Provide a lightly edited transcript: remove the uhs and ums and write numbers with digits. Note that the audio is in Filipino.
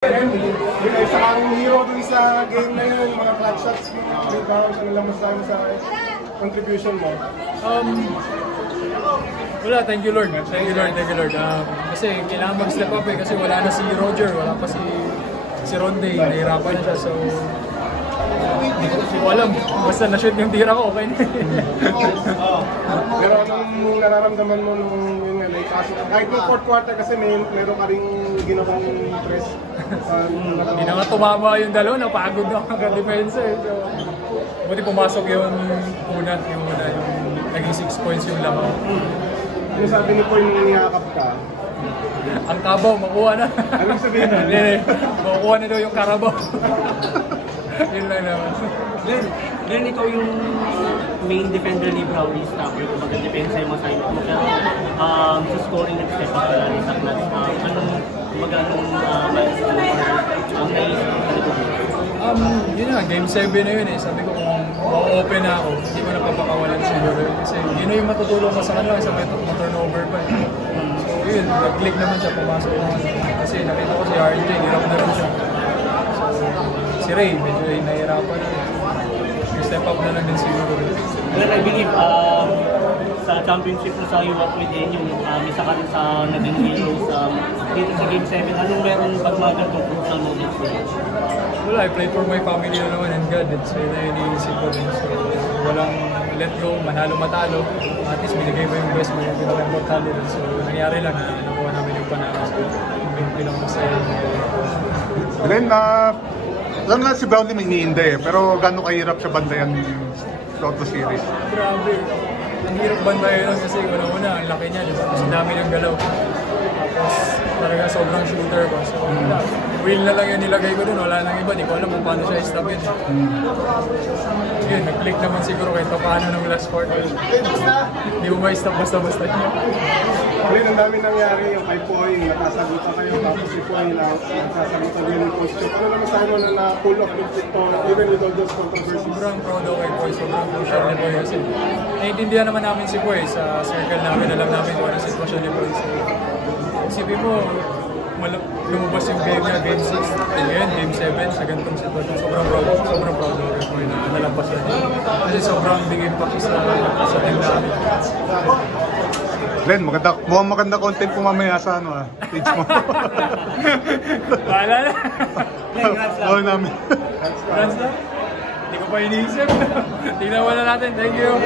Yun ay sa ang hero dun sa game na yun, mga clutch shots mo, ano lang masasabi sa contribution mo? Wala, thank you Lord. Thank you Lord. Kasi kailangan mag-step up kasi wala na si Roger, wala pa si Ronde, nahirapan na siya. So, hindi ko alam. Basta na-shoot yung tira ko, okay na. Pero anong nararamdaman mo nung yun nga, like, kahit no fourth quarter kasi meron ka ring ginawang press. Hindi na nga tumama yung dalawa, napagod na ako ng depensa. So, buti pumasok yung naging 6 points yung lamang. Ano sabi ni Poy nung niyakap ka? Ang Kabaw, makuha na. Anong sabihin na? Makuha na daw yung Carabao. Yun lang naman. Then ikaw yung main defender ni Brownie Stopper, kung mag-depensa yung mga side mo. Pero sa scoring nag-step up ka lang sa class. Anong ang naisip mo sa likod mo? Yun na, game 7 na yun eh. Sabi ko kung ma-open na ako, hindi ko napapakawalan siguro. Kasi yun na yung matutulong ko sa kanila sa turnover pa eh. So yun, nag-click naman siya, pumasok naman. Kasi nakita ko si RJ, hirap na rin siya. Si Ray, medyo nahihirapan na. Step up na lang din siguro. Well, I believe sa championship mo sa UAP with din yung isa ka rin sa naging heroes dito sa Game 7. Anong meron pag mga ganitong crucial moments mo? Well, I play for my family na naman and God. It's yun na iniisip ko din. So, walang let go, manalo-matalo. At least binigay mo yung best mo yung pinaka-importante din. So, nangyari lang na nakuha namin yung panalo. So, yung pinaka-masaya. Glenn, alam nga si Brownie may iniinda eh, pero gano'ng kahirap siya bandayan throughout the series? Grabe. Ang hirap bandayan lang kasi una-una, ang laki niya, di ba? Mas dami ng galaw. Tapos talaga sobrang shooter ko. So, wheel na lang yung nilagay ko dun, wala nang iba. Di ko alam kung paano siya i-stop yun. Yun, nag-click naman siguro kahit paano ng last quarter. Hindi mo ma-stop basta-basta niya. Ulit, ang dami nangyari yung kay Poy, nakasagutan kayo, tapos si Poy na nakasagutan din yung post shot. Ano naman sa mo na pull off yung victor, even with all those controversies? Sobrang proud ako kay Poy, sobrang crucial ni Poy kasi naiintindihan naman namin si Poy sa circle namin, alam namin kung anong sitwasyon ni Poy. Isipin mo, lumabas yung game niya, game 6, ngayon, game 7, sa ganitong sitwasyon. Sobrang proud ako kay Poy na nalampas yan. Kasi sobrang big impact sa team namin. Glenn, mukhang maganda content po mamaya sa page mo. Bahala na. Oo namin. Congrats lang. Hindi ko pa iniisip. Tingnan mo na natin. Thank you.